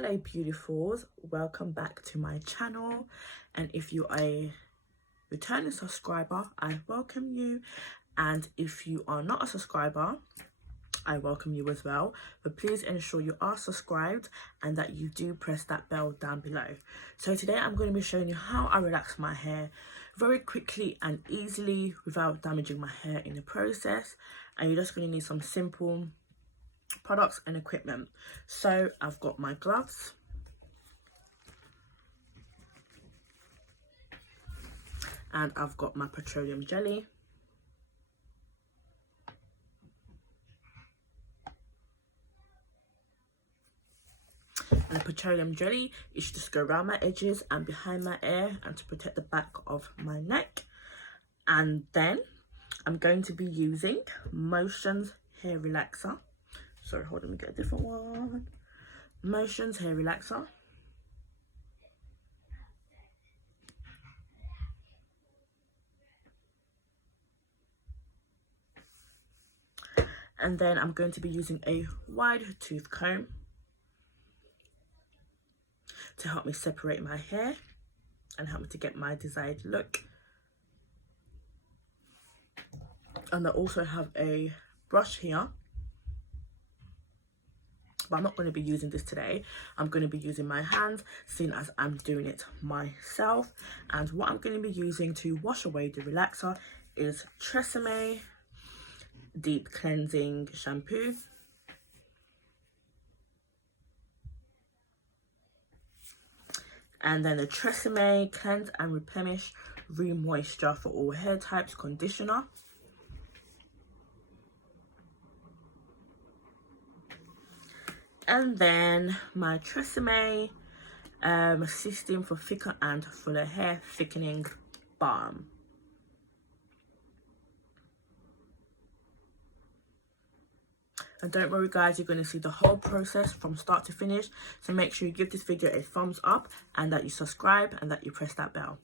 Hello beautifuls, welcome back to my channel, and if you are a returning subscriber, I welcome you, and if you are not a subscriber, I welcome you as well. But please ensure you are subscribed and that you do press that bell down below. So today I'm going to be showing you how I relax my hair very quickly and easily without damaging my hair in the process, and you're just going to need some simple products and equipment. So I've got my gloves, and I've got my petroleum jelly, and the petroleum jelly is just go around my edges and behind my ear and to protect the back of my neck. And then I'm going to be using Motion's hair relaxer. Sorry, hold on, let me get a different one. Motion's hair relaxer. And then I'm going to be using a wide tooth comb to help me separate my hair and help me to get my desired look. And I also have a brush here, but I'm not going to be using this today. I'm going to be using my hands, seeing as I'm doing it myself. And what I'm going to be using to wash away the relaxer is Tresemme Deep Cleansing Shampoo. And then the Tresemme Cleanse and Replenish Re-Moisture for all hair types conditioner. And then my Tresemme System for Thicker and Fuller Hair Thickening Balm. And don't worry guys, you're going to see the whole process from start to finish. So make sure you give this video a thumbs up and that you subscribe and that you press that bell.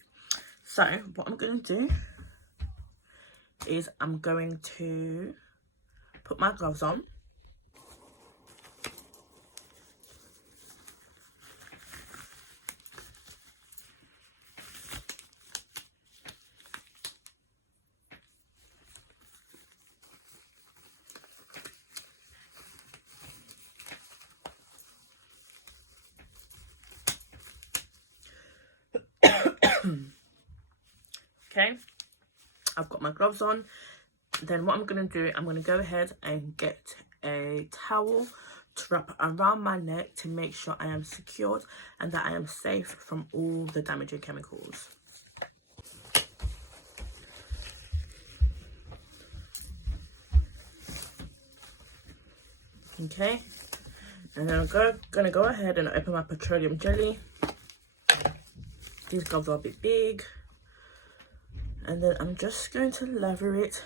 So what I'm going to do is I'm going to put my gloves on. Okay, I've got my gloves on. Then what I'm going to do, I'm going to go ahead and get a towel to wrap around my neck to make sure I am secured and that I am safe from all the damaging chemicals. Okay, and then I'm going to go ahead and open my petroleum jelly. These gloves are a bit big. And then I'm just going to lather it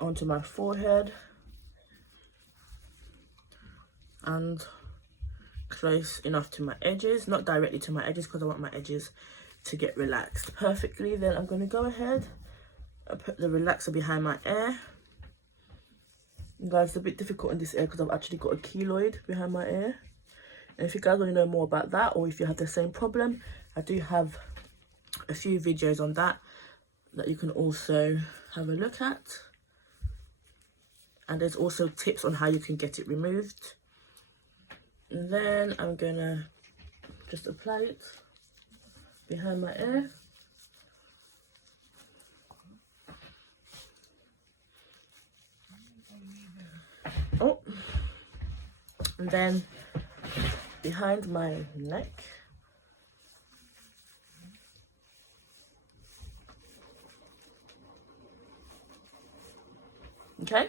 onto my forehead and close enough to my edges, not directly to my edges because I want my edges to get relaxed perfectly. Then I'm going to go ahead and put the relaxer behind my ear. Guys, it's a bit difficult in this ear because I've actually got a keloid behind my ear. And if you guys want to know more about that, or if you have the same problem, I do have a few videos on that you can also have a look at. And there's also tips on how you can get it removed. And then I'm gonna just apply it behind my ear. Oh, and then behind my neck. Okay.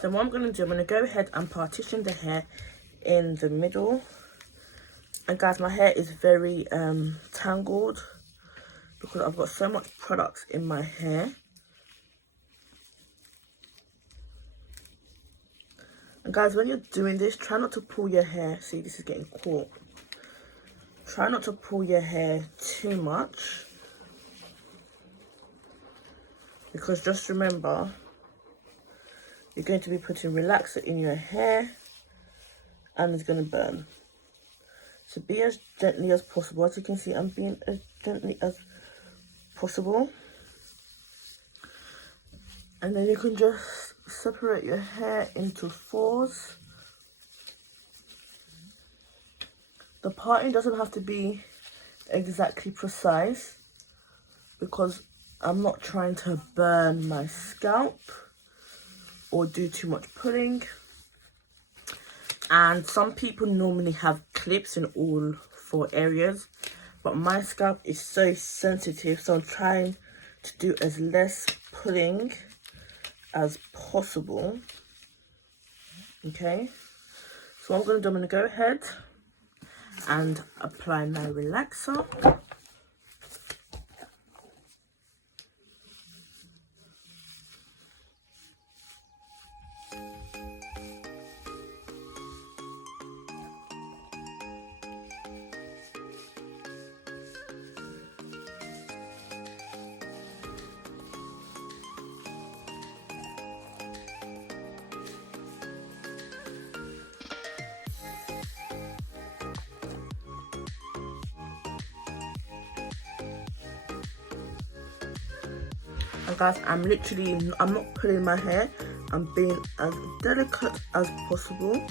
So what I'm going to do, I'm going to go ahead and partition the hair in the middle. And guys, my hair is very tangled because I've got so much products in my hair. And guys, when you're doing this, try not to pull your hair. See, this is getting caught. Try not to pull your hair too much, because just remember, you're going to be putting relaxer in your hair and it's going to burn. So be as gently as possible. As you can see, I'm being as gently as possible. And then you can just separate your hair into fours. The parting doesn't have to be exactly precise because I'm not trying to burn my scalp or do too much pulling. And some people normally have clips in all 4 areas, but my scalp is so sensitive, so I'm trying to do as less pulling as possible. Okay, so what I'm going to go ahead and apply my relaxer. And guys, I'm not pulling my hair. I'm being as delicate as possible,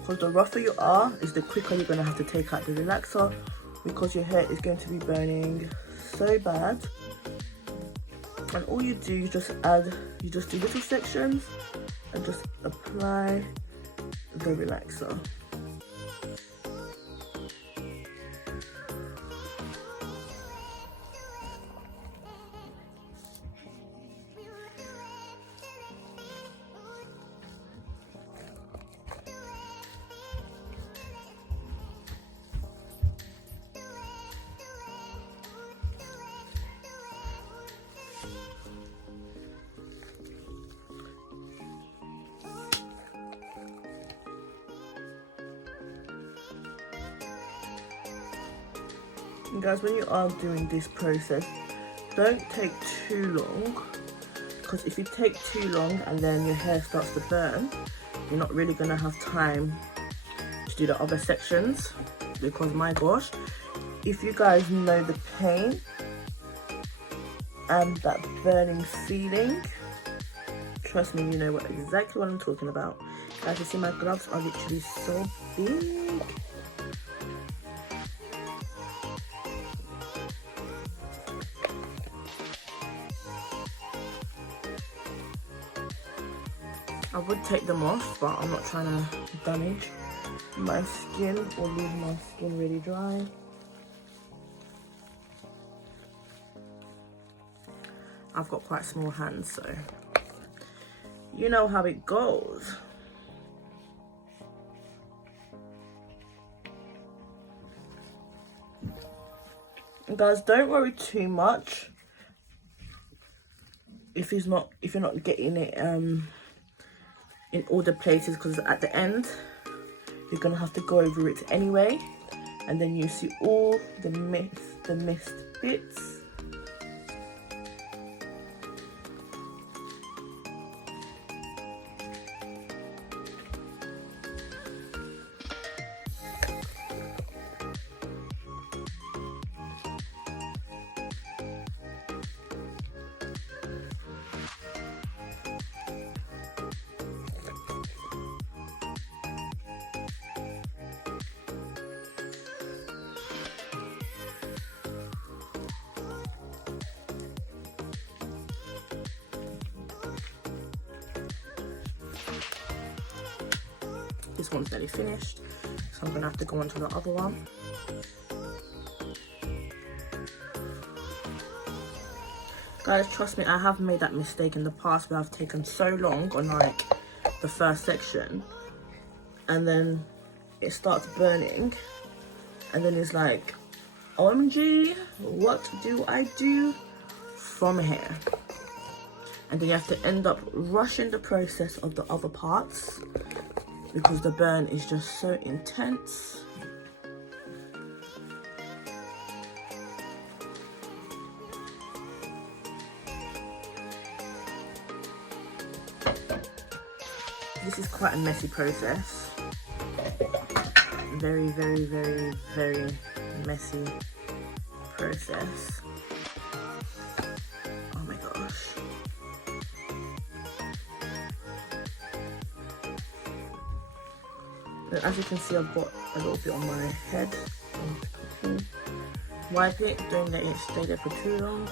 because the rougher you are is the quicker you're going to have to take out the relaxer, because your hair is going to be burning so bad. And all you do, you just do little sections and just apply the relaxer. And guys, when you are doing this process, don't take too long, because if you take too long and then your hair starts to burn, you're not really going to have time to do the other sections. Because my gosh, if you guys know the pain and that burning feeling, trust me, you know exactly what I'm talking about. Guys, you see my gloves are literally so big. I would take them off, but I'm not trying to damage my skin or leave my skin really dry. I've got quite small hands, so you know how it goes. And guys, don't worry too much if you're not getting it in all the places, because at the end you're gonna have to go over it anyway, and then you see all the missed bits. This one's nearly finished, so I'm gonna have to go on to the other one. Guys, trust me, I have made that mistake in the past where I've taken so long on like the first section, and then it starts burning, and then it's like, OMG, what do I do from here? And then you have to end up rushing the process of the other parts, because the burn is just so intense. This is quite a messy process. Very, very, very, very messy process. Oh my gosh. And as you can see, I've got a little bit on my head. Wipe it, don't let it stay there for too long.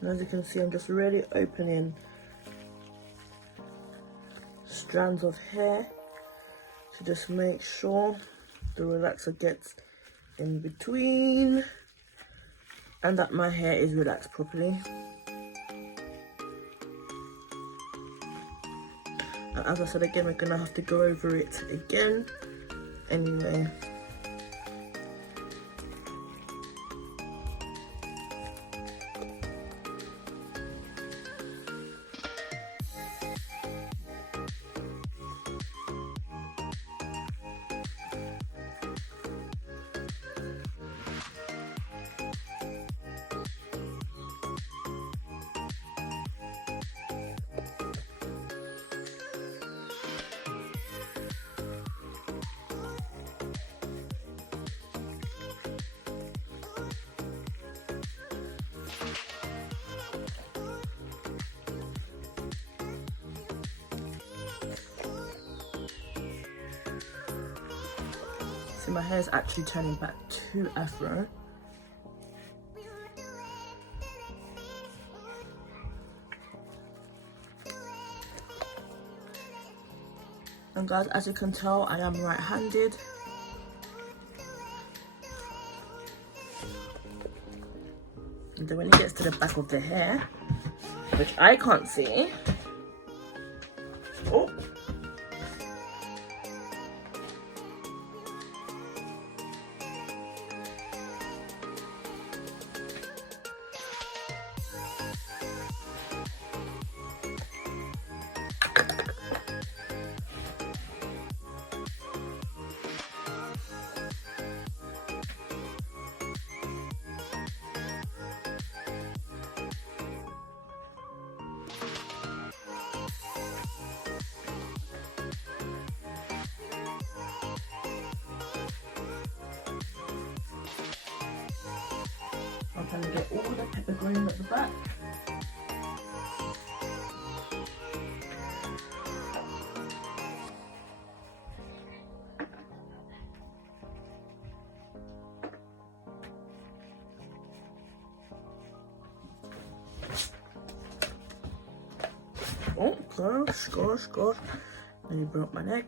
And as you can see, I'm just really opening strands of hair to just make sure the relaxer gets in between and that my hair is relaxed properly. And as I said again, we're gonna have to go over it again anyway. So my hair is actually turning back to afro. And guys, as you can tell, I am right-handed. And then when it gets to the back of the hair, which I can't see, oh, I'm trying to get all the pepper green at the back. Oh gosh, nearly broke my neck.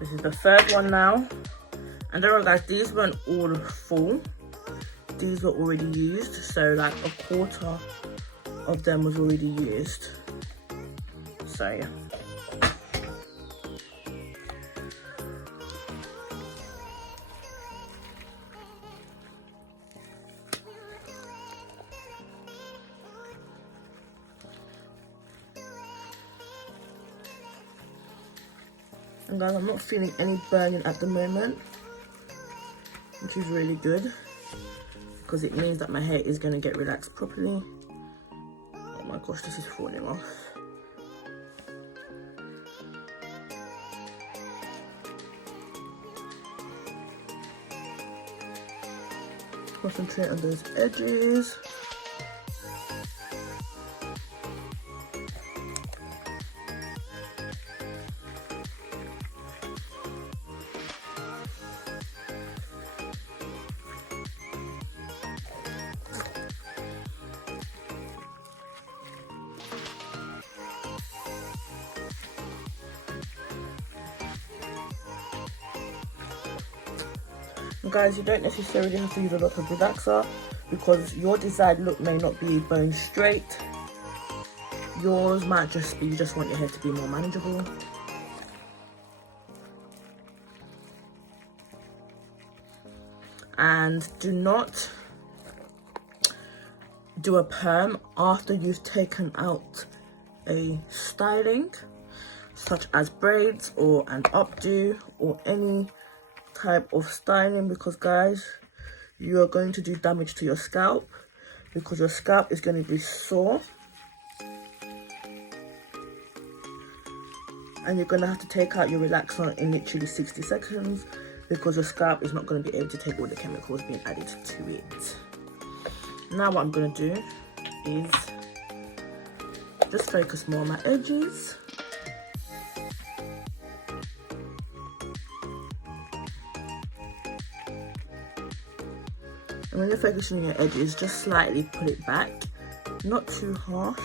This is the third one now. And don't worry guys, these weren't all full. These were already used. So like a quarter of them was already used. So yeah. And guys, I'm not feeling any burning at the moment, which is really good because it means that my hair is going to get relaxed properly. Oh my gosh, this is falling off. concentrate on those edges. Guys, you don't necessarily have to use a lot of relaxer because your desired look may not be bone straight. Yours might just be, you just want your hair to be more manageable. And do not do a perm after you've taken out a styling, such as braids or an updo or any type of styling, because guys, you are going to do damage to your scalp because your scalp is going to be sore and you're going to have to take out your relaxer in literally 60 seconds because your scalp is not going to be able to take all the chemicals being added to it. Now what I'm going to do is just focus more on my edges. And when you're focusing on your edges, just slightly pull it back, not too harsh.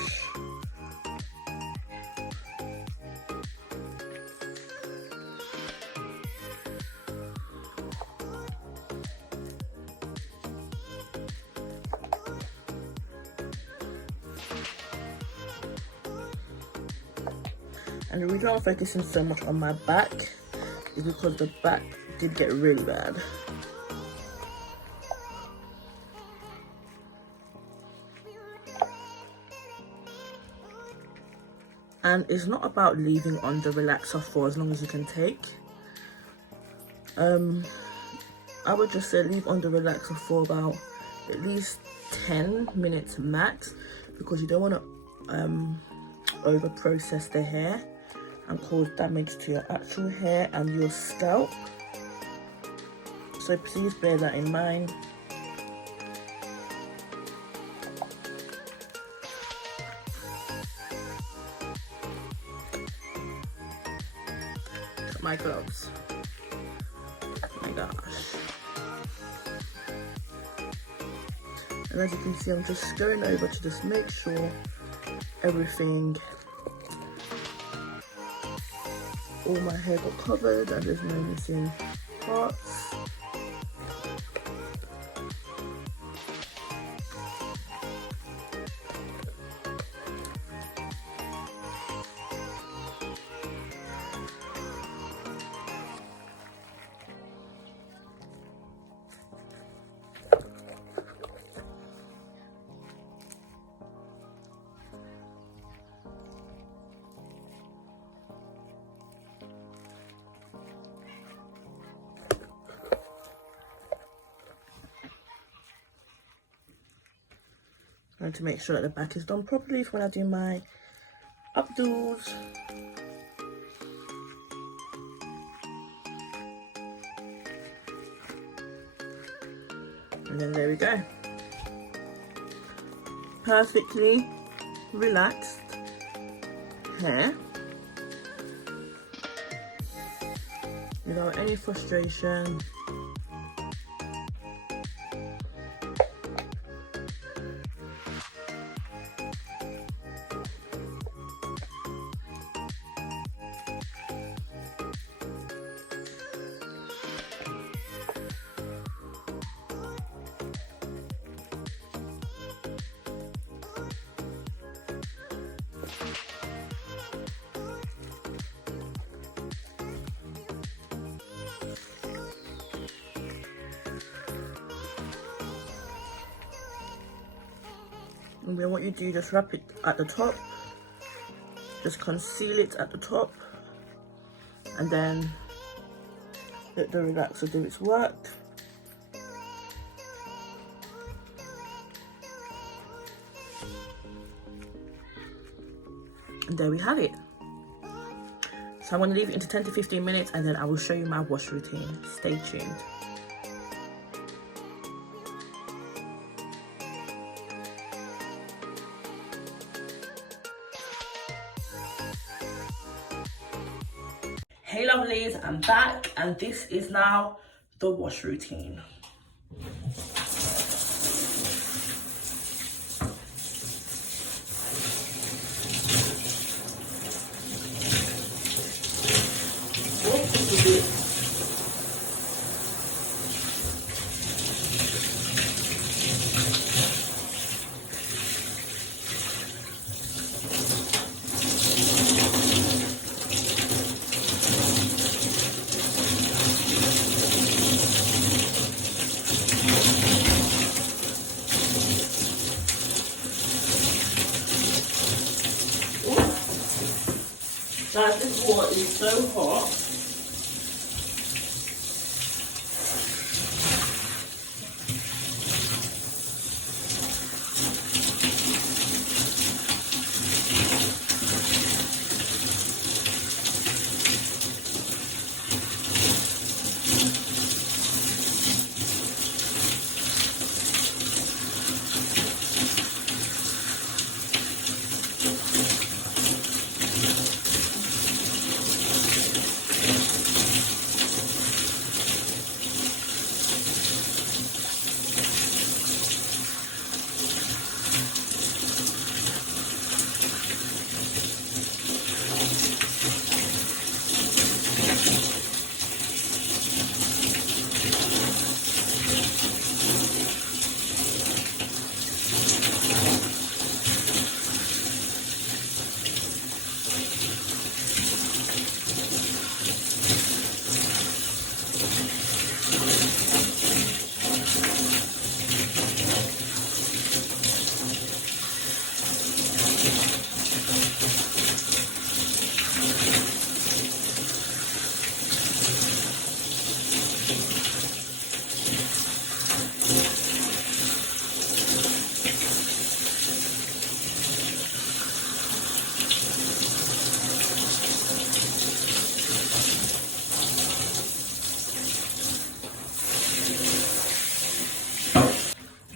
And the reason I'm focusing so much on my back is because the back did get really bad. And it's not about leaving on the relaxer for as long as you can take. I would just say leave on the relaxer for about at least 10 minutes max, because you don't want to over process the hair and cause damage to your actual hair and your scalp. So please bear that in mind. My gloves. Oh my gosh. And as you can see, I'm just going over to just make sure everything, all my hair got covered and there's no missing parts. And to make sure that the back is done properly for when I do my updos. And then there we go. Perfectly relaxed hair without any frustration. And then what you do, just wrap it at the top, just conceal it at the top, and then let the relaxer do its work. And there we have it. So I'm going to leave it into 10 to 15 minutes and then I will show you my wash routine. Stay tuned. curlies and back, and this is now the wash routine. Guys, this water is so hot.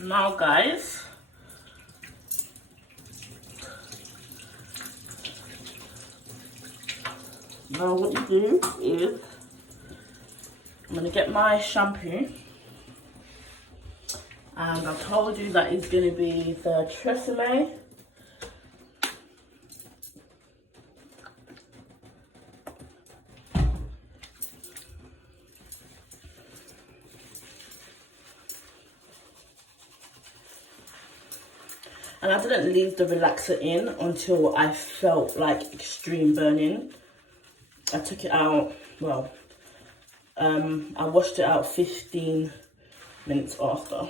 Now guys, now what you do is, I'm going to get my shampoo, and I told you that it's going to be the Tresemme. And I didn't leave the relaxer in until I felt like extreme burning. I took it out, well, I washed it out 15 minutes after.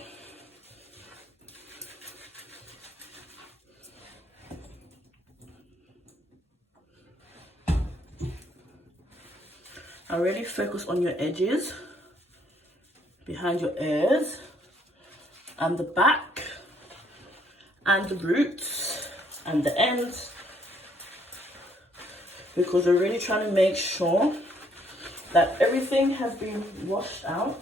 I really focus on your edges, behind your ears, and the back, and the roots, and the ends, because we're really trying to make sure that everything has been washed out,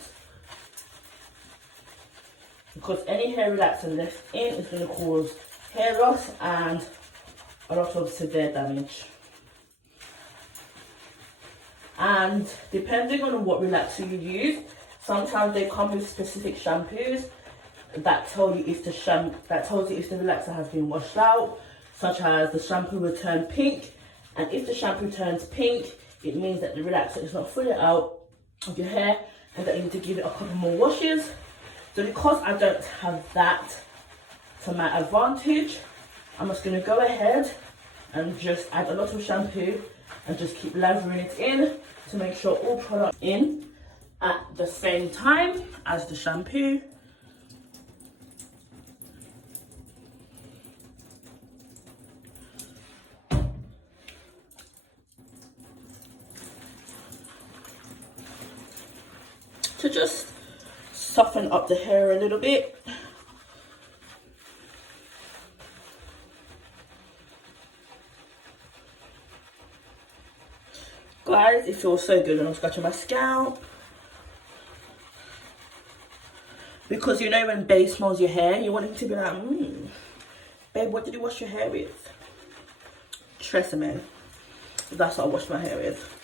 because any hair relaxer left in is going to cause hair loss and a lot of severe damage. And depending on what relaxer you use, sometimes they come with specific shampoos that tells you if the relaxer has been washed out, such as the shampoo will turn pink, and if the shampoo turns pink, it means that the relaxer is not fully out of your hair and that you need to give it a couple more washes. So because I don't have that to my advantage, I'm just going to go ahead and just add a lot of shampoo and just keep lathering it in to make sure all products in at the same time as the shampoo. To just soften up the hair a little bit. Guys, it feels so good when I'm scratching my scalp. Because you know when babe smells your hair, you want him to be like, babe, what did you wash your hair with? Tresemme. That's what I washed my hair with.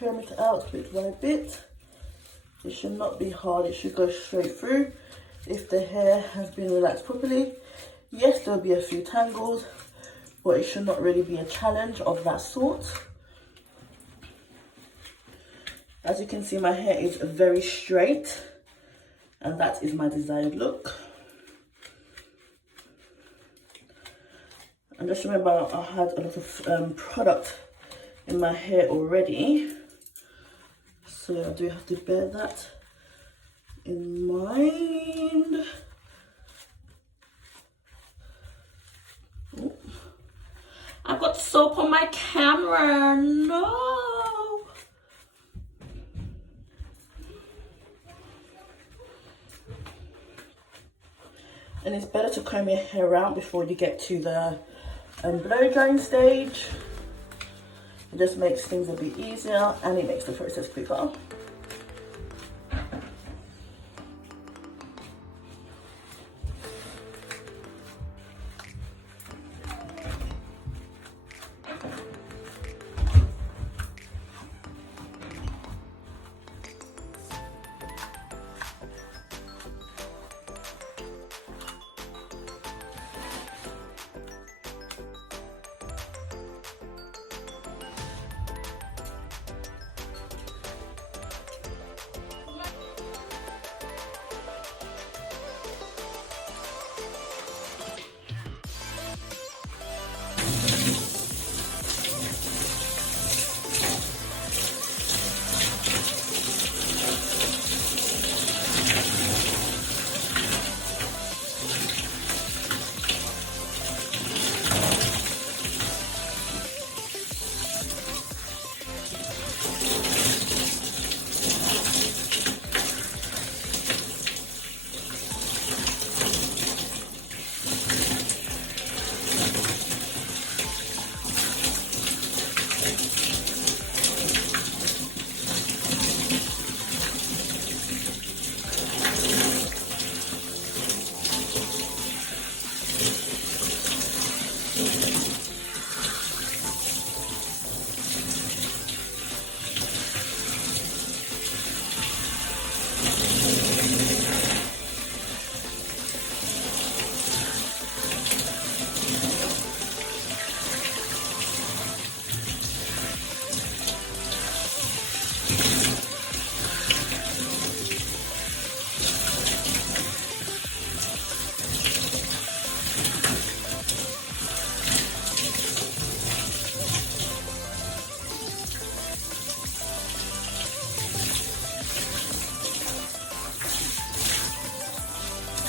comb it out bit by bit. It should not be hard, it should go straight through if the hair has been relaxed properly. Yes, there'll be a few tangles, but it should not really be a challenge of that sort. As you can see, my hair is very straight, and that is my desired look. And just remember, I had a lot of product in my hair already, so I do have to bear that in mind. Oh. I've got soap on my camera, no! And it's better to comb your hair out before you get to the blow drying stage. It just makes things a bit easier and it makes the process quicker.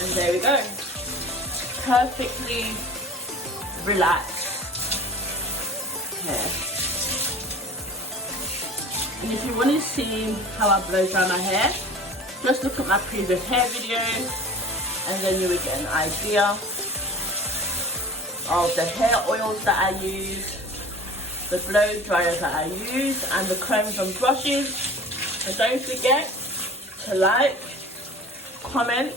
And there we go, perfectly relaxed hair. And if you want to see how I blow dry my hair, just look at my previous hair videos and then you will get an idea of the hair oils that I use, the blow dryers that I use, and the combs and brushes. And don't forget to like, comment,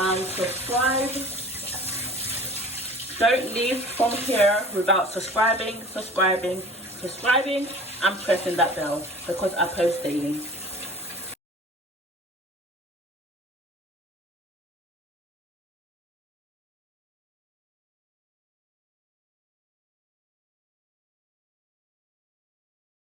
and subscribe. Don't leave from here without subscribing, and pressing that bell because I post daily.